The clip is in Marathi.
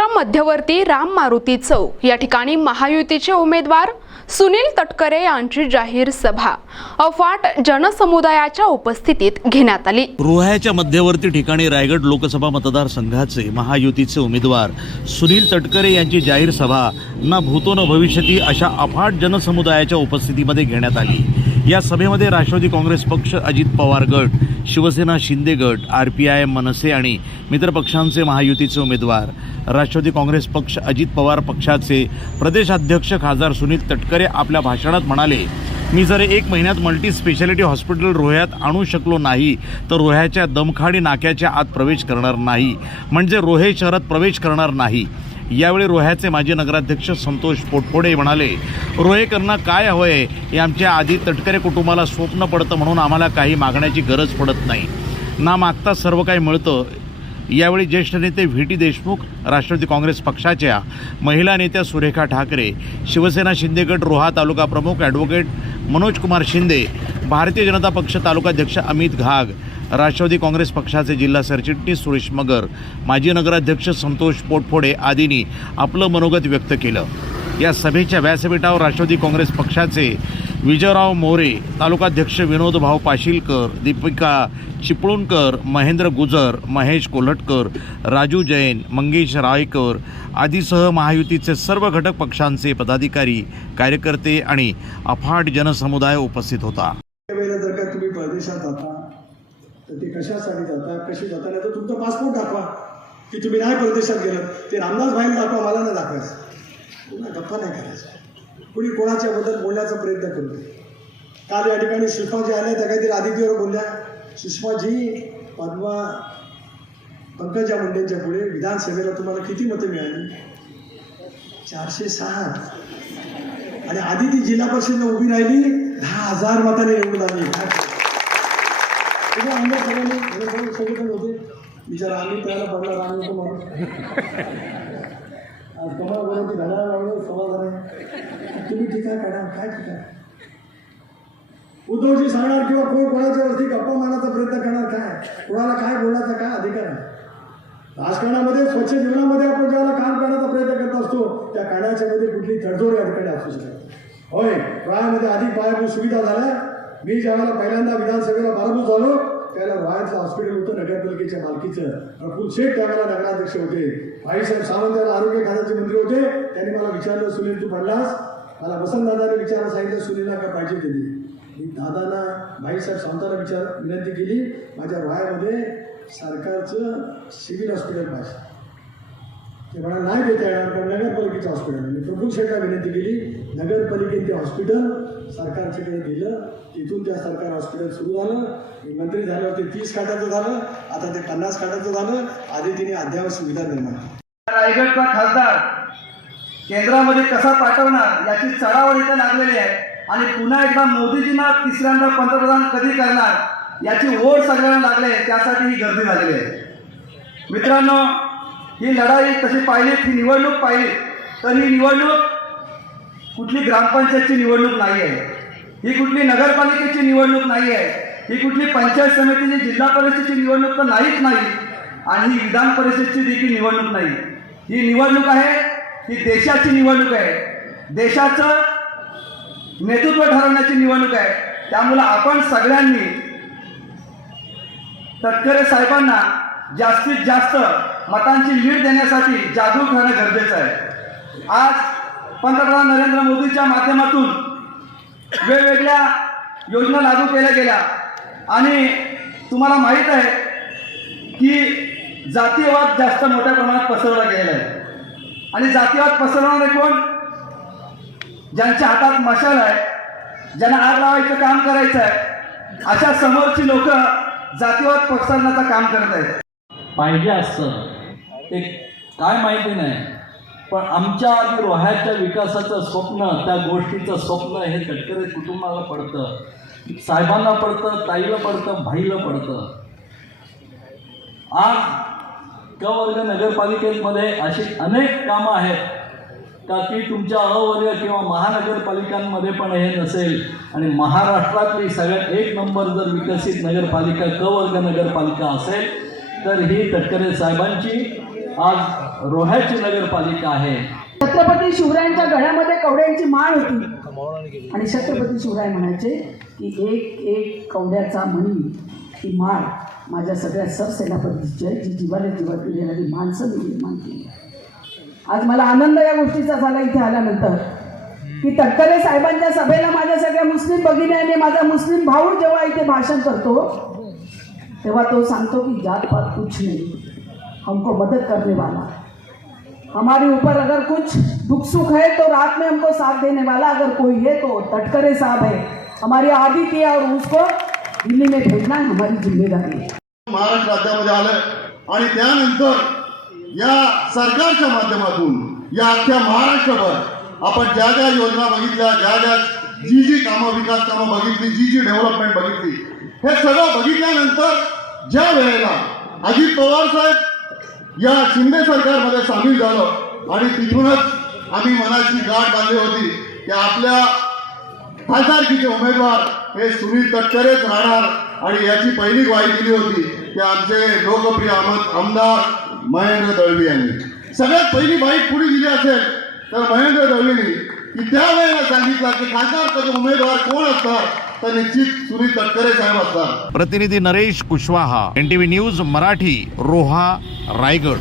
शहराच्या मध्यवर्ती राम मारुती चौक. या ठिकाणी महायुतीचे उमेदवार सुनील तटकरे यांची जाहीर सभा. अफाट जनसमुदायाच्या उपस्थितीत घेण्यात आली. रोह्याच्या मध्यवर्ती ठिकाणी रायगड लोकसभा मतदारसंघाचे महायुतीचे उमेदवार सुनील तटकरे यांची जाहीर सभा ना भूतो न भविष्यती अशा अफाट जनसमुदायाच्या उपस्थितीमध्ये घेण्यात आली. या सभेमध्ये राष्ट्रवादी काँग्रेस पक्ष अजित पवार गट शिवसेना शिंदे गट आर पी आय मनसे आणि मित्रपक्षांचे महायुतीचे उमेदवार राष्ट्रवादी काँग्रेस पक्ष अजित पवार पक्षाचे प्रदेशाध्यक्ष खासदार सुनील तटकरे आपल्या भाषणात म्हणाले मी जर एक महिन्यात मल्टी स्पेशालिटी हॉस्पिटल रोह्यात आणू शकलो नाही तर रोह्याच्या दमखाडी नाक्याच्या आत प्रवेश करणार नाही म्हणजे रोहे शहरात प्रवेश करणार नाही. यावेळी रोह्याचे माजी नगराध्यक्ष संतोष पोटफोडे म्हणाले रोहेकरांना काय हवं आहे हे आमच्या आधी तटकरे कुटुंबाला स्वप्न पडतं म्हणून आम्हाला काही मागण्याची गरज पडत नाही. ना मागता सर्व काही मिळतं. यावेळी ज्येष्ठ नेते V. T. Deshmukh Rashtravadi Congress पक्षाच्या महिला नेत्या सुरेखा ठाकरे शिवसेना शिंदेगड रोहा तालुका प्रमुख ॲडव्होकेट मनोज कुमार शिंदे भारतीय जनता पक्ष तालुकाध्यक्ष अमित घाग राष्ट्रवादी काँग्रेस पक्षाचे जिल्हा सरचिटणीस सुरेश मगर माजी नगराध्यक्ष संतोष पोटफोडे आदींनी आपलं मनोगत व्यक्त केलं. या सभेच्या व्यासपीठावर राष्ट्रवादी काँग्रेस पक्षाचे विजयराव मोरे तालुकाध्यक्ष विनोद भाऊ पाशीलकर दीपिका चिपळूणकर महेंद्र गुजर महेश कोल्हटकर राजू जैन मंगेश रायकर आदीसह महायुतीचे सर्व घटक पक्षांचे पदाधिकारी कार्यकर्ते आणि अफाट जनसमुदाय उपस्थित होता वेळेला जर का तुम्ही परदेशात जाता तर ते कशासाठी जाता कशी जाता? नाही तर तुमचा पासपोर्ट दाखवा. की तुम्ही नाही परदेशात गेलं ते रामदास भाईला दाखवा मला नाही दाखवायचं. पुन्हा गप्पा नाही करायचा. कुणी कोणाच्याबद्दल बोलण्याचा प्रयत्न करतो काल या ठिकाणी सुषमाजी आल्या त्या काहीतरी आदित्यवर बोलल्या. सुषमाजी पद्मा पंकजा मुंडेंच्या पुढे विधानसभेला तुम्हाला किती मतं मिळाली? चारशे सहा. आणि आदिती ती जिल्हा परिषदनं उभी राहिली दहा हजार मताने निवडून आली. तुम्ही आमदार सगळ्यांनी सगळेजण होते. बिचारा आम्ही त्याला पडला आम्ही होतो म्हणून आज तुम्हाला बोलायची घडायला लावलं सवाल झाला. तुम्ही टीका काढा काय टीका उद्धवजी सांगणार किंवा कोण कोणाच्या वरती गप्पा मारण्याचा प्रयत्न करणार काय? कोणाला काय बोलण्याचा काय अधिकार आहे? राजकारणामध्ये स्वच्छ जीवनामध्ये आपण ज्याला काम करण्याचा प्रयत्न करत असतो त्या करण्याच्या मध्ये कुठली तडजोड या ठिकाणी असू शकत होय प्रायामध्ये अधिक पायाभूत सुविधा झाल्या. मी ज्यावेळेला पहिल्यांदा विधानसभेला पराभूत झालो त्यावेळेला वायातलं हॉस्पिटल होतं नगरपालिकेच्या मालकीचं. प्रफुल शेठ त्यावेळेला नगराध्यक्ष होते. भाईसाहेब सावंत याला आरोग्य खात्याचे मंत्री होते. त्यांनी मला विचारलं सुनील तू पडलास मला वसंतदादाने विचारायला सांगितलं सुनीलला काय पाहिजे दिली मी दादांना भाईसाहेब सावंताला विचार विनंती केली माझ्या वायामध्ये सरकारचं सिव्हिल हॉस्पिटल पाहिजे. ते मला नाही देता येणार पण नगरपालिकेचं हॉस्पिटल मी प्रमुख शेठला विनंती केली नगरपालिकेने ते हॉस्पिटल सरकारच्याकडे दिलं. तिथून त्या सरकार हॉस्पिटल सुरू झालं. मंत्री झाल्यावर ते तीस खाटाचं झालं. आता ते पन्नास खाटाचं झालं. आधी तिने अद्ययावत सुविधा निर्माण रायगडचा खासदार केंद्रामध्ये कसा पाठवणार याची चढावड इथे लागलेली आहे. आणि पुन्हा एकदा मोदीजींना तिसऱ्यांदा पंतप्रधान कधी करणार याची ओढ सगळ्यांना लागले त्यासाठी ही गर्दी झालेली आहे. मित्रांनो ही लढाई तशी पाहिली ही निवडणूक पाहिली तर ही निवडणूक कुठली ग्रामपंचायतची निवडणूक नाही आहे ही कुठली नगरपालिकेची निवडणूक नाही आहे ही कुठली पंचायत समितीची जिल्हा परिषदेची निवडणूक तर नाहीच नाही. आणि ही विधान परिषदेची देखील निवडणूक नाही. ही निवडणूक आहे ही देशाची निवडणूक आहे. देशाचं नेतृत्व ठरवण्याची निवडणूक आहे. त्यामुळं आपण सगळ्यांनी तटकरे साहेबांना जास्तीत जास्त मतांची लीड देण्यासाठी जागरूक राहणं गरजेचं आहे. आज पंतप्रधान नरेंद्र मोदीच्या माध्यमातून वेगवेगळ्या योजना लागू केल्या गेल्या. आणि तुम्हाला माहीत आहे की जातीयवाद जास्त मोठ्या प्रमाणात पसरवला गेलेला आहे. आणि जातीयवाद पसरवणारे कोण? ज्यांच्या हातात मशाल आहे ज्यांना आग लावायचं काम करायचं आहे अशा समोरची लोक जातीवाद पसरण्याचं काम करत आहेत. पाहिजे असतं. ते काय माहिती नाही. पण आमच्या आधी रोह्याच्या विकासाचं स्वप्न त्या गोष्टीचं स्वप्न हे तटकरे कुटुंबाला पडतं. साहेबांना पडतं ताईला पडतं भाईला पडतं. आज क वर्ग नगरपालिकेमध्ये अशी अनेक कामं आहेत. का की तुमच्या अ वर्ग किंवा महानगरपालिकांमध्ये पण हे नसेल. आणि महाराष्ट्रातली सगळ्यात एक नंबर जर विकसित नगरपालिका क वर्ग नगरपालिका असेल तर ही तटकरे साहेबांची आज रोह्याची नगरपालिका आहे. छत्रपती शिवरायांच्या गळ्यामध्ये कवड्यांची माळ होती. आणि छत्रपती शिवराय म्हणायचे की एक एक कवड्याचा मणी ही माळ माझ्या सगळ्या सरसेनापतीची आहे जी जीवाला जीवात येणारी माणसं मी निर्माण केली. आज मला आनंद या गोष्टीचा झाला इथे आल्यानंतर की तटकरे साहेबांच्या सभेला माझ्या सगळ्या मुस्लिम भगिन्याने माझा मुस्लिम भाऊ जेव्हा इथे भाषण करतो तेव्हा तो सांगतो की जात पात कुछ नहीं. हमको मदत करने वाला. हमारे ऊपर अगर कुछ दुख सुख है तो रात में हमको साथ देने वाला अगर कोई है तो तटकरे साहब है। हमारी आदि की और उसको दिल्ली में भेजना है हमारी जिम्मेदारी है। महाराष्ट्र राज्यामध्ये आलं आणि त्यानंतर या सरकारच्या माध्यमातून या अख्ख्या महाराष्ट्रभर आपण ज्या ज्या योजना बघितल्या ज्या ज्या जी जी कामं विकास कामं बघितली जी जी डेव्हलपमेंट बघितली हे सगळं बघितल्यानंतर ज्या वेळेला अजित पवार साहेब या शिंदे सरकारमध्ये सामील झालो आणि तिथूनच आम्ही मनाची गाठ बांधली होती की आपल्या खासदारकीचे उमेदवार हे सुनील तटकरेच राहणार आणि याची पहिली ग्वाही दिली होती की आमचे लोकप्रिय आमदार महेंद्र दळवी यांनी. सगळ्यात पहिली बाईक पुढे दिली असेल तर महेंद्र दळवींनी. की त्यावेळेला सांगितलं की खासदारचे उमेदवार कोण असतात तर निश्चित सुनील तटकरे साहेब असतात. प्रतिनिधी नरेश कुशवाहा एनटीव्ही न्यूज मराठी रोहा रायगड.